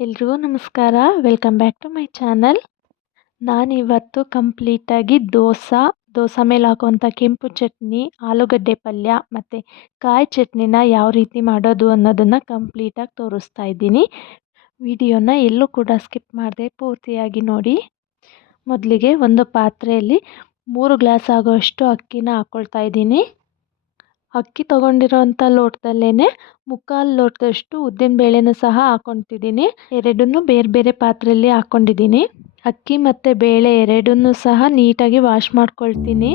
ಎಲ್ರಿಗೂ ನಮಸ್ಕಾರ. Welcome back to my channel ನಾನಿವತ್ತು ಕಂಪ್ಲೀಟಾಗಿ ದೋಸೆ ದೋಸೆ ಮೇಲೆ ಹಾಕುವಂಥ ಕೆಂಪು ಚಟ್ನಿ, ಆಲೂಗಡ್ಡೆ ಪಲ್ಯ ಮತ್ತು ಕಾಯಿ ಚಟ್ನಿನ ಯಾವ ರೀತಿ ಮಾಡೋದು ಅನ್ನೋದನ್ನು ಕಂಪ್ಲೀಟಾಗಿ ತೋರಿಸ್ತಾ ಇದ್ದೀನಿ. ವಿಡಿಯೋನ ಎಲ್ಲೂ ಕೂಡ ಸ್ಕಿಪ್ ಮಾಡದೆ ಪೂರ್ತಿಯಾಗಿ ನೋಡಿ. ಮೊದಲಿಗೆ ಒಂದು ಪಾತ್ರೆಯಲ್ಲಿ ಮೂರು ಗ್ಲಾಸ್ ಆಗೋಷ್ಟು ಅಕ್ಕಿನ ಹಾಕ್ಕೊಳ್ತಾ ಇದ್ದೀನಿ. ಅಕ್ಕಿ ತೊಗೊಂಡಿರೋಂಥ ಲೋಟದಲ್ಲೇ ಮುಕ್ಕಾಲು ಲೋಟದಷ್ಟು ಉದ್ದಿನ ಬೇಳೆನ ಸಹ ಹಾಕ್ಕೊತಿದ್ದೀನಿ ಎರಡನ್ನೂ ಬೇರೆ ಬೇರೆ ಪಾತ್ರೆಯಲ್ಲಿ ಹಾಕ್ಕೊಂಡಿದ್ದೀನಿ. ಅಕ್ಕಿ ಮತ್ತು ಬೇಳೆ ಎರಡನ್ನೂ ಸಹ ನೀಟಾಗಿ ವಾಶ್ ಮಾಡ್ಕೊಳ್ತೀನಿ.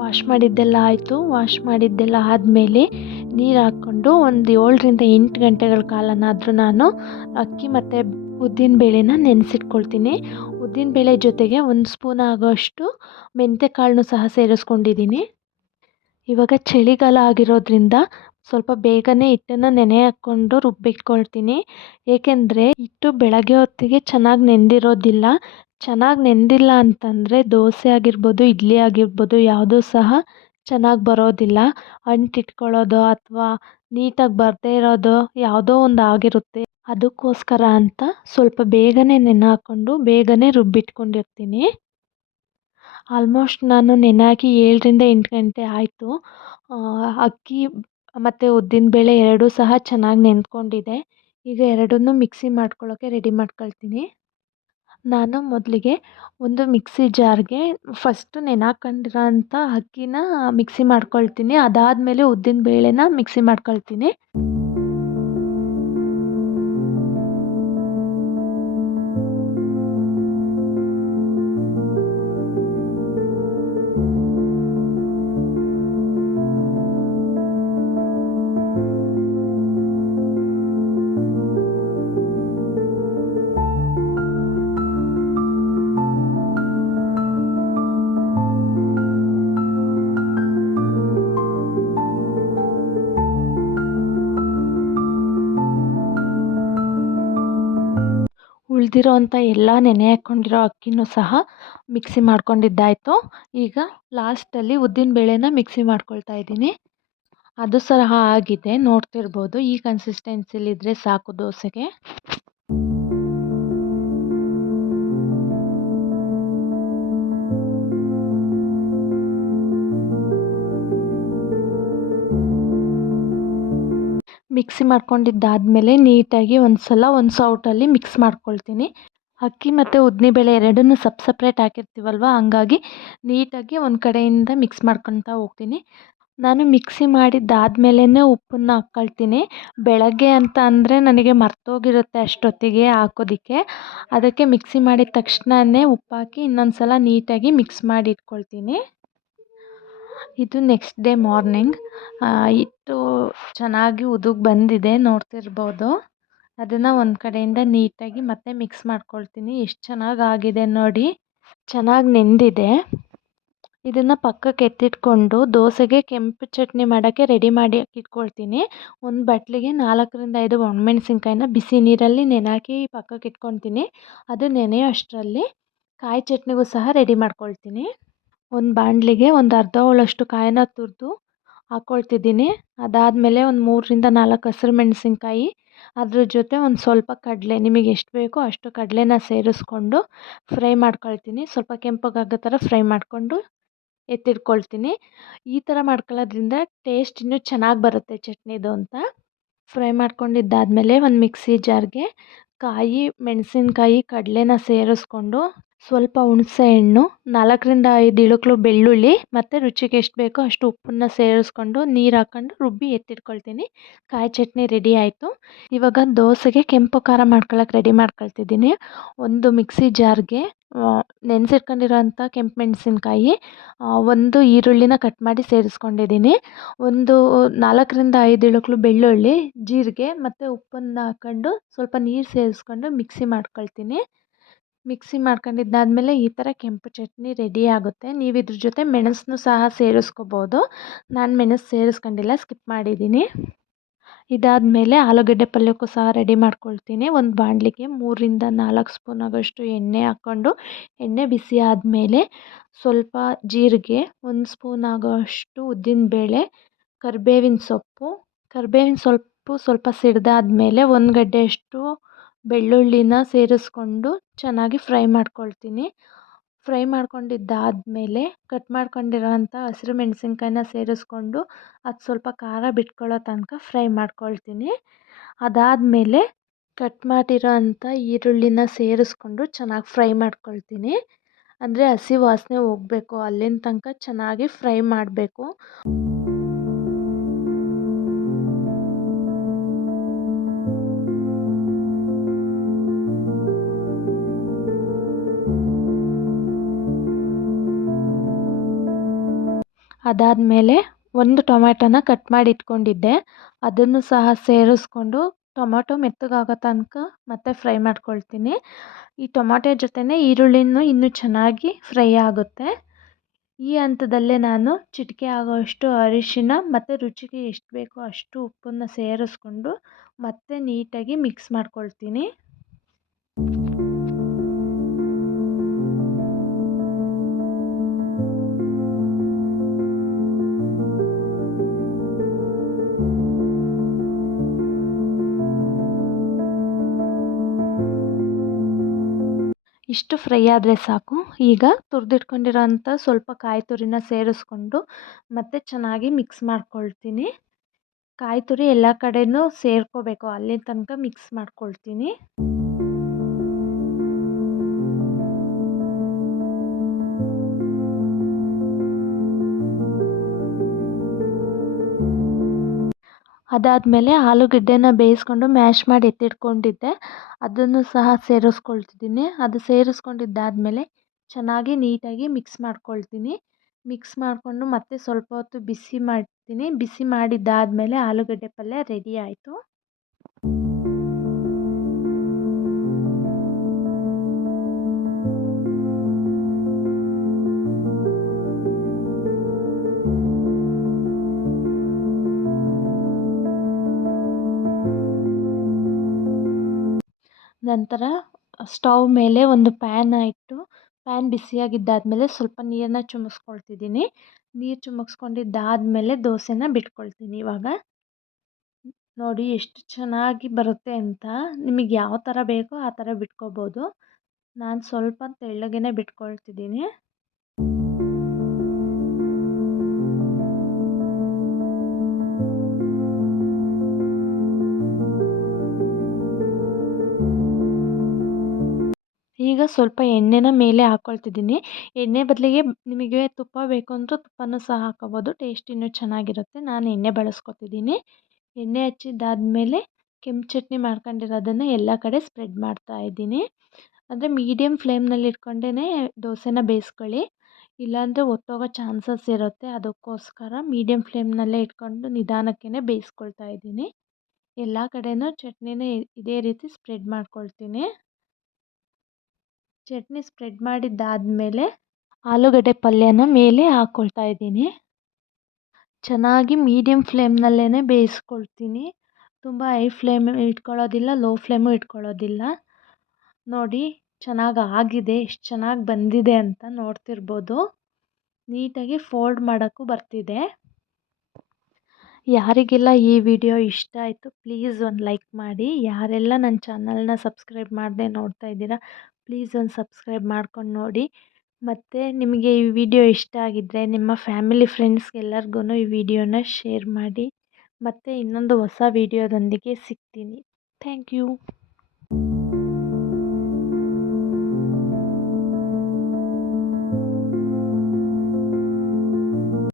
ವಾಶ್ ಮಾಡಿದ್ದೆಲ್ಲ ಆಯಿತು. ವಾಶ್ ಮಾಡಿದ್ದೆಲ್ಲ ಆದಮೇಲೆ ನೀರು ಹಾಕ್ಕೊಂಡು ಒಂದು ಏಳರಿಂದ ಎಂಟು ಗಂಟೆಗಳ ಕಾಲನಾದರೂ ನಾನು ಅಕ್ಕಿ ಮತ್ತು ಉದ್ದಿನ ಬೇಳೆನ ನೆನೆಸಿಟ್ಕೊಳ್ತೀನಿ. ಉದ್ದಿನ ಬೇಳೆ ಜೊತೆಗೆ ಒಂದು ಸ್ಪೂನ್ ಆಗೋಷ್ಟು ಮೆಂತ್ಯ ಕಾಳನ್ನೂ ಸಹ ಸೇರಿಸ್ಕೊಂಡಿದ್ದೀನಿ. ಇವಾಗ ಚಳಿಗಾಲ ಆಗಿರೋದ್ರಿಂದ ಸ್ವಲ್ಪ ಬೇಗನೆ ಹಿಟ್ಟನ್ನು ನೆನೆ ಹಾಕ್ಕೊಂಡು ರುಬ್ಬಿಟ್ಕೊಳ್ತೀನಿ. ಏಕೆಂದರೆ ಹಿಟ್ಟು ಬೆಳಗ್ಗೆ ಹೊತ್ತಿಗೆ ಚೆನ್ನಾಗಿ ನೆಂದಿರೋದಿಲ್ಲ. ಚೆನ್ನಾಗಿ ನೆಂದಿಲ್ಲ ಅಂತಂದರೆ ದೋಸೆ ಆಗಿರ್ಬೋದು, ಇಡ್ಲಿ ಆಗಿರ್ಬೋದು, ಯಾವುದೂ ಸಹ ಚೆನ್ನಾಗಿ ಬರೋದಿಲ್ಲ. ಅಂಟಿಟ್ಕೊಳ್ಳೋದು ಅಥವಾ ನೀಟಾಗಿ ಬರದೇ ಇರೋದು ಯಾವುದೋ ಒಂದು ಆಗಿರುತ್ತೆ. ಅದಕ್ಕೋಸ್ಕರ ಅಂತ ಸ್ವಲ್ಪ ಬೇಗನೆ ನೆನೆ ಹಾಕ್ಕೊಂಡು ಬೇಗನೆ ರುಬ್ಬಿಟ್ಕೊಂಡಿರ್ತೀನಿ. ಆಲ್ಮೋಸ್ಟ್ ನಾನು ನೆನೆ ಏಳರಿಂದ ಎಂಟು ಗಂಟೆ ಆಯಿತು. ಅಕ್ಕಿ ಮತ್ತು ಉದ್ದಿನಬೇಳೆ ಎರಡೂ ಸಹ ಚೆನ್ನಾಗಿ ನೆಂದ್ಕೊಂಡಿದೆ ಈಗ ಎರಡನ್ನೂ ಮಿಕ್ಸಿ ಮಾಡ್ಕೊಳ್ಳೋಕ್ಕೆ ರೆಡಿ ಮಾಡ್ಕೊಳ್ತೀನಿ. ನಾನು ಮೊದಲಿಗೆ ಒಂದು ಮಿಕ್ಸಿ ಜಾರ್ಗೆ ಫಸ್ಟು ನೆನೆ ಹಾಕ್ಕೊಂಡಿರೋ ಅಂಥ ಅಕ್ಕಿನ ಮಿಕ್ಸಿ ಮಾಡ್ಕೊಳ್ತೀನಿ. ಅದಾದಮೇಲೆ ಉದ್ದಿನ ಬೇಳೆನ ಮಿಕ್ಸಿ ಮಾಡ್ಕೊಳ್ತೀನಿ. ಉಳಿದಿರೋ ಅಂಥ ಎಲ್ಲ ನೆನೆ ಹಾಕ್ಕೊಂಡಿರೋ ಅಕ್ಕಿನೂ ಸಹ ಮಿಕ್ಸಿ ಮಾಡ್ಕೊಂಡಿದ್ದಾಯಿತು. ಈಗ ಲಾಸ್ಟಲ್ಲಿ ಉದ್ದಿನ ಬೇಳೆನ ಮಿಕ್ಸಿ ಮಾಡ್ಕೊಳ್ತಾ ಇದ್ದೀನಿ. ಅದು ಸಹ ಆಗಿದೆ, ನೋಡ್ತಿರ್ಬೋದು. ಈ ಕನ್ಸಿಸ್ಟೆನ್ಸಿಲಿದ್ದರೆ ಸಾಕು ದೋಸೆಗೆ. ಮಿಕ್ಸಿ ಮಾಡ್ಕೊಂಡಿದ್ದಾದಮೇಲೆ ನೀಟಾಗಿ ಒಂದು ಸಲ ಒಂದು ಸೌಟಲ್ಲಿ ಮಿಕ್ಸ್ ಮಾಡ್ಕೊಳ್ತೀನಿ. ಅಕ್ಕಿ ಮತ್ತು ಉದ್ದಿನಬೇಳೆ ಎರಡನ್ನೂ ಸಪ್ ಸಪ್ರೇಟ್ ಹಾಕಿರ್ತೀವಲ್ವ, ಹಂಗಾಗಿ ನೀಟಾಗಿ ಒಂದು ಕಡೆಯಿಂದ ಮಿಕ್ಸ್ ಮಾಡ್ಕೊತಾ ಹೋಗ್ತೀನಿ. ನಾನು ಮಿಕ್ಸಿ ಮಾಡಿದ್ದಾದ್ಮೇಲೆ ಉಪ್ಪನ್ನ ಹಾಕ್ಕೊಳ್ತೀನಿ ಬೆಳಗ್ಗೆ ಅಂತ ಅಂದರೆ ನನಗೆ ಮರ್ತೋಗಿರುತ್ತೆ ಅಷ್ಟೊತ್ತಿಗೆ ಹಾಕೋದಕ್ಕೆ. ಅದಕ್ಕೆ ಮಿಕ್ಸಿ ಮಾಡಿದ ತಕ್ಷಣವೇ ಉಪ್ಪಾಕಿ ಇನ್ನೊಂದು ಸಲ ನೀಟಾಗಿ ಮಿಕ್ಸ್ ಮಾಡಿ ಇಟ್ಕೊಳ್ತೀನಿ. ಇದು ನೆಕ್ಸ್ಟ್ ಡೇ ಮಾರ್ನಿಂಗ್ ಹಿಟ್ಟು ಚೆನ್ನಾಗಿ ಉದುಗ್ ಬಂದಿದೆ, ನೋಡ್ತಿರ್ಬೋದು. ಅದನ್ನು ಒಂದು ಕಡೆಯಿಂದ ನೀಟಾಗಿ ಮತ್ತೆ ಮಿಕ್ಸ್ ಮಾಡ್ಕೊಳ್ತೀನಿ. ಎಷ್ಟು ಚೆನ್ನಾಗಿ ಆಗಿದೆ ನೋಡಿ. ಚೆನ್ನಾಗಿ ನೆಂದಿದೆ. ಇದನ್ನು ಪಕ್ಕಕ್ಕೆ ಎತ್ತಿಟ್ಕೊಂಡು ದೋಸೆಗೆ ಕೆಂಪು ಚಟ್ನಿ ಮಾಡೋಕ್ಕೆ ರೆಡಿ ಮಾಡಿ ಇಟ್ಕೊಳ್ತೀನಿ. ಒಂದು ಬಟ್ಲಿಗೆ ನಾಲ್ಕರಿಂದ ಐದು ಒಣಮೆಣಸಿನ್ಕಾಯಿನ ಬಿಸಿ ನೀರಲ್ಲಿ ನೆನಾಕಿ ಪಕ್ಕಕ್ಕೆ ಇಟ್ಕೊತೀನಿ ಅದು ನೆನೆಯೋ ಅಷ್ಟರಲ್ಲಿ ಕಾಯಿ ಚಟ್ನಿಗೂ ಸಹ ರೆಡಿ ಮಾಡ್ಕೊಳ್ತೀನಿ. ಒಂದು ಬಾಣಲಿಗೆ ಒಂದು ಅರ್ಧ ಹೋಳಷ್ಟು ಕಾಯಿನ ತುರಿದು ಹಾಕ್ಕೊಳ್ತಿದ್ದೀನಿ ಅದಾದಮೇಲೆ ಒಂದು ಮೂರರಿಂದ ನಾಲ್ಕು ಹಸಿರು ಮೆಣಸಿನ್ಕಾಯಿ. ಅದ್ರ ಜೊತೆ ಒಂದು ಸ್ವಲ್ಪ ಕಡಲೆ, ನಿಮಗೆ ಎಷ್ಟು ಬೇಕೋ ಅಷ್ಟು ಕಡಲೆನ ಸೇರಿಸ್ಕೊಂಡು ಫ್ರೈ ಮಾಡ್ಕೊಳ್ತೀನಿ. ಸ್ವಲ್ಪ ಕೆಂಪಗಾಗೋ ಥರ ಫ್ರೈ ಮಾಡಿಕೊಂಡು ಎತ್ತಿಟ್ಕೊಳ್ತೀನಿ. ಈ ಥರ ಮಾಡ್ಕೊಳ್ಳೋದ್ರಿಂದ ಟೇಸ್ಟ್ ಇನ್ನೂ ಚೆನ್ನಾಗಿ ಬರುತ್ತೆ ಚಟ್ನಿದು ಅಂತ. ಫ್ರೈ ಮಾಡ್ಕೊಂಡಿದ್ದಾದಮೇಲೆ ಒಂದು ಮಿಕ್ಸಿ ಜಾರ್ಗೆ ಕಾಯಿ, ಮೆಣಸಿನ್ಕಾಯಿ, ಕಡಲೆನ ಸೇರಿಸ್ಕೊಂಡು ಸ್ವಲ್ಪ ಹುಣಸೆಹಣ್ಣು ನಾಲ್ಕರಿಂದ ಐದು ಇಳುಕ್ಳು ಬೆಳ್ಳುಳ್ಳಿ ಮತ್ತು ರುಚಿಗೆ ಎಷ್ಟು ಬೇಕೋ ಅಷ್ಟು ಉಪ್ಪನ್ನು ಸೇರಿಸ್ಕೊಂಡು ನೀರು ಹಾಕ್ಕೊಂಡು ರುಬ್ಬಿ ಎತ್ತಿಟ್ಕೊಳ್ತೀನಿ. ಕಾಯಿ ಚಟ್ನಿ ರೆಡಿ ಆಯಿತು. ಇವಾಗ ದೋಸೆಗೆ ಕೆಂಪು ಖಾರ ಮಾಡ್ಕೊಳ್ಳೋಕೆ ರೆಡಿ ಮಾಡ್ಕೊಳ್ತಿದ್ದೀನಿ. ಒಂದು ಮಿಕ್ಸಿ ಜಾರ್ಗೆ ನೆನೆಸಿಟ್ಕೊಂಡಿರೋಂಥ ಕೆಂಪು ಮೆಣಸಿನ್ಕಾಯಿ ಒಂದು ಈರುಳ್ಳಿನ ಕಟ್ ಮಾಡಿ ಸೇರಿಸ್ಕೊಂಡಿದ್ದೀನಿ. ಒಂದು ನಾಲ್ಕರಿಂದ ಐದು ಇಳುಕ್ಳು ಬೆಳ್ಳುಳ್ಳಿ, ಜೀರಿಗೆ ಮತ್ತು ಉಪ್ಪನ್ನು ಹಾಕ್ಕೊಂಡು ಸ್ವಲ್ಪ ನೀರು ಸೇರಿಸ್ಕೊಂಡು ಮಿಕ್ಸಿ ಮಾಡ್ಕೊಳ್ತೀನಿ. ಮಿಕ್ಸಿ ಮಾಡ್ಕೊಂಡಿದ್ದಾದಮೇಲೆ ಈ ಥರ ಕೆಂಪು ಚಟ್ನಿ ರೆಡಿ ಆಗುತ್ತೆ. ನೀವು ಇದ್ರ ಜೊತೆ ಮೆಣಸನ್ನು ಸಹ ಸೇರಿಸ್ಕೋಬೋದು. ನಾನು ಮೆಣಸು ಸೇರಿಸ್ಕೊಂಡಿಲ್ಲ, ಸ್ಕಿಪ್ ಮಾಡಿದ್ದೀನಿ. ಇದಾದಮೇಲೆ ಆಲೂಗಡ್ಡೆ ಪಲ್ಯಕ್ಕೂ ಸಹ ರೆಡಿ ಮಾಡ್ಕೊಳ್ತೀನಿ. ಒಂದು ಬಾಣಲಿಗೆ ಮೂರರಿಂದ ನಾಲ್ಕು ಸ್ಪೂನ್ ಆಗೋಷ್ಟು ಎಣ್ಣೆ ಹಾಕ್ಕೊಂಡು, ಎಣ್ಣೆ ಬಿಸಿ ಆದಮೇಲೆ ಸ್ವಲ್ಪ ಜೀರಿಗೆ, ಒಂದು ಸ್ಪೂನ್ ಆಗೋಷ್ಟು ಉದ್ದಿನಬೇಳೆ ಕರಿಬೇವಿನ ಸೊಪ್ಪು. ಕರಿಬೇವಿನ ಸೊಪ್ಪು ಸ್ವಲ್ಪ ಸಿಡ್ದಾದ್ಮೇಲೆ ಒಂದು ಗಡ್ಡೆಯಷ್ಟು ಬೆಳ್ಳುಳ್ಳಿನ ಸೇರಿಸ್ಕೊಂಡು ಚೆನ್ನಾಗಿ ಫ್ರೈ ಮಾಡ್ಕೊಳ್ತೀನಿ. ಫ್ರೈ ಮಾಡ್ಕೊಂಡಿದ್ದಾದಮೇಲೆ ಕಟ್ ಮಾಡ್ಕೊಂಡಿರೋಂಥ ಹಸಿರು ಮೆಣಸಿನ್ಕಾಯಿನ ಸೇರಿಸ್ಕೊಂಡು ಅದು ಸ್ವಲ್ಪ ಖಾರ ಬಿಟ್ಕೊಳ್ಳೋ ತನಕ ಫ್ರೈ ಮಾಡ್ಕೊಳ್ತೀನಿ. ಅದಾದಮೇಲೆ ಕಟ್ ಮಾಡಿರೋ ಅಂಥ ಈರುಳ್ಳಿನ ಸೇರಿಸ್ಕೊಂಡು ಚೆನ್ನಾಗಿ ಫ್ರೈ ಮಾಡ್ಕೊಳ್ತೀನಿ. ಅಂದರೆ ಹಸಿ ವಾಸನೆ ಹೋಗಬೇಕು, ಅಲ್ಲಿನ ತನಕ ಚೆನ್ನಾಗಿ ಫ್ರೈ ಮಾಡಬೇಕು. ಅದಾದಮೇಲೆ ಒಂದು ಟೊಮ್ಯಾಟೋನ ಕಟ್ ಮಾಡಿ ಇಟ್ಕೊಂಡಿದ್ದೆ. ಅದನ್ನು ಸಹ ಸೇರಿಸ್ಕೊಂಡು ಟೊಮೊಟೊ ಮೆತ್ತಗಾಗೋ ತನಕ ಮತ್ತೆ ಫ್ರೈ ಮಾಡ್ಕೊಳ್ತೀನಿ. ಈ ಟೊಮೊಟೊ ಜೊತೆನೇ ಈರುಳ್ಳಿನೂ ಇನ್ನೂ ಚೆನ್ನಾಗಿ ಫ್ರೈ ಆಗುತ್ತೆ. ಈ ಹಂತದಲ್ಲೇ ನಾನು ಚಿಟಿಕೆ ಆಗೋವಷ್ಟು ಅರಿಶಿನ ಮತ್ತು ರುಚಿಗೆ ಎಷ್ಟು ಬೇಕೋ ಅಷ್ಟು ಉಪ್ಪನ್ನು ಸೇರಿಸ್ಕೊಂಡು ಮತ್ತೆ ನೀಟಾಗಿ ಮಿಕ್ಸ್ ಮಾಡ್ಕೊಳ್ತೀನಿ. ಇಷ್ಟು ಫ್ರೈ ಆದರೆ ಸಾಕು. ಈಗ ತುರಿದಿಟ್ಕೊಂಡಿರೋಂಥ ಸ್ವಲ್ಪ ಕಾಯಿ ತುರಿನ ಸೇರಿಸ್ಕೊಂಡು ಮತ್ತೆ ಚೆನ್ನಾಗಿ ಮಿಕ್ಸ್ ಮಾಡ್ಕೊಳ್ತೀನಿ. ಕಾಯಿ ತುರಿ ಎಲ್ಲ ಕಡೆಯೂ ಸೇರ್ಕೋಬೇಕು. ಅಲ್ಲಿ ತನಕ ಮಿಕ್ಸ್ ಮಾಡ್ಕೊಳ್ತೀನಿ. ಅದಾದಮೇಲೆ ಆಲೂಗಡ್ಡೆನ ಬೇಯಿಸ್ಕೊಂಡು ಮ್ಯಾಶ್ ಮಾಡಿ ಎತ್ತಿಟ್ಕೊಂಡಿದ್ದೆ. ಅದನ್ನು ಸಹ ಸೇರಿಸ್ಕೊಳ್ತಿದ್ದೀನಿ. ಅದು ಸೇರಿಸ್ಕೊಂಡಿದ್ದಾದಮೇಲೆ ಚೆನ್ನಾಗಿ ನೀಟಾಗಿ ಮಿಕ್ಸ್ ಮಾಡ್ಕೊಳ್ತೀನಿ. ಮಿಕ್ಸ್ ಮಾಡಿಕೊಂಡು ಮತ್ತೆ ಸ್ವಲ್ಪ ಹೊತ್ತು ಬಿಸಿ ಮಾಡ್ತೀನಿ. ಬಿಸಿ ಮಾಡಿದ್ದಾದಮೇಲೆ ಆಲೂಗಡ್ಡೆ ಪಲ್ಯ ರೆಡಿ ಆಯಿತು. ನಂತರ ಸ್ಟವ್ ಮೇಲೆ ಒಂದು ಪ್ಯಾನ ಇಟ್ಟು, ಪ್ಯಾನ್ ಬಿಸಿಯಾಗಿದ್ದಾದಮೇಲೆ ಸ್ವಲ್ಪ ನೀರನ್ನ ಚುಮುಕ್ಸ್ಕೊಳ್ತಿದ್ದೀನಿ ನೀರು ಚುಮುಕ್ಸ್ಕೊಂಡಿದ್ದಾದ್ಮೇಲೆ ದೋಸೆನ ಬಿಟ್ಕೊಳ್ತೀನಿ ಇವಾಗ. ನೋಡಿ ಎಷ್ಟು ಚೆನ್ನಾಗಿ ಬರುತ್ತೆ ಅಂತ. ನಿಮಗೆ ಯಾವ ಥರ ಬೇಕೋ ಆ ಥರ ಬಿಟ್ಕೋಬೋದು. ನಾನು ಸ್ವಲ್ಪ ತೆಳ್ಳಗೇ ಬಿಟ್ಕೊಳ್ತಿದ್ದೀನಿ. ಈಗ ಸ್ವಲ್ಪ ಎಣ್ಣೆನ ಮೇಲೆ ಹಾಕ್ಕೊಳ್ತಿದ್ದೀನಿ ಎಣ್ಣೆ ಬದಲಿಗೆ ನಿಮಗೆ ತುಪ್ಪ ಬೇಕು ಅಂದರೂ ತುಪ್ಪನೂ ಸಹ ಹಾಕೋಬೋದು. ಟೇಸ್ಟ್ ಇನ್ನೂ ಚೆನ್ನಾಗಿರುತ್ತೆ. ನಾನು ಎಣ್ಣೆ ಬಳಸ್ಕೊತಿದ್ದೀನಿ. ಎಣ್ಣೆ ಹಚ್ಚಿದ್ದಾದಮೇಲೆ ಕೆಂಪು ಚಟ್ನಿ ಮಾಡ್ಕೊಂಡಿರೋದನ್ನು ಎಲ್ಲ ಕಡೆ ಸ್ಪ್ರೆಡ್ ಮಾಡ್ತಾ ಇದ್ದೀನಿ. ಅಂದರೆ ಮೀಡಿಯಮ್ ಫ್ಲೇಮ್ನಲ್ಲಿ ಇಟ್ಕೊಂಡೇ ದೋಸೆನ ಬೇಯಿಸ್ಕೊಳ್ಳಿ. ಇಲ್ಲಾಂದರೆ ಒತ್ತೋಗೋ ಚಾನ್ಸಸ್ ಇರುತ್ತೆ. ಅದಕ್ಕೋಸ್ಕರ ಮೀಡಿಯಮ್ ಫ್ಲೇಮ್ನಲ್ಲೇ ಇಟ್ಕೊಂಡು ನಿಧಾನಕ್ಕೆ ಬೇಯಿಸ್ಕೊಳ್ತಾ ಇದ್ದೀನಿ. ಎಲ್ಲ ಕಡೆಯೂ ಚಟ್ನಿನ ಇದೇ ರೀತಿ ಸ್ಪ್ರೆಡ್ ಮಾಡ್ಕೊಳ್ತೀನಿ. ಚಟ್ನಿ ಸ್ಪ್ರೆಡ್ ಮಾಡಿದ್ದಾದಮೇಲೆ ಆಲೂಗಡ್ಡೆ ಪಲ್ಯನ ಮೇಲೆ ಹಾಕ್ಕೊಳ್ತಾ ಇದ್ದೀನಿ. ಚೆನ್ನಾಗಿ ಮೀಡಿಯಮ್ ಫ್ಲೇಮ್ನಲ್ಲೇ ಬೇಯಿಸ್ಕೊಳ್ತೀನಿ. ತುಂಬ ಹೈ ಫ್ಲೇಮ್ ಇಟ್ಕೊಳ್ಳೋದಿಲ್ಲ ಲೋ ಫ್ಲೇಮು ಇಟ್ಕೊಳ್ಳೋದಿಲ್ಲ. ನೋಡಿ, ಚೆನ್ನಾಗಿ ಆಗಿದೆ, ಎಷ್ಟು ಚೆನ್ನಾಗಿ ಬಂದಿದೆ ಅಂತ ನೋಡ್ತಿರ್ಬೋದು. ನೀಟಾಗಿ ಫೋಲ್ಡ್ ಮಾಡೋಕ್ಕೂ ಬರ್ತಿದೆ. ಯಾರಿಗೆಲ್ಲ ಈ ವಿಡಿಯೋ ಇಷ್ಟ ಆಯಿತು ಪ್ಲೀಸ್ ಒಂದು ಲೈಕ್ ಮಾಡಿ. ಯಾರೆಲ್ಲ ನನ್ನ ಚಾನಲ್ನ ಸಬ್ಸ್ಕ್ರೈಬ್ ಮಾಡದೆ ನೋಡ್ತಾ ಇದ್ದೀರಾ ಪ್ಲೀಸ್ ಒಂದು ಸಬ್ಸ್ಕ್ರೈಬ್ ಮಾಡ್ಕೊಂಡು ನೋಡಿ. ಮತ್ತು ನಿಮಗೆ ಈ ವಿಡಿಯೋ ಇಷ್ಟ ಆಗಿದ್ದರೆ ನಿಮ್ಮ ಫ್ಯಾಮಿಲಿ ಫ್ರೆಂಡ್ಸ್ಗೆಲ್ಲರಿಗೂ ಈ ವಿಡಿಯೋನ ಶೇರ್ ಮಾಡಿ. ಮತ್ತು ಇನ್ನೊಂದು ಹೊಸ ವಿಡಿಯೋದೊಂದಿಗೆ ಸಿಗ್ತೀನಿ. Thank you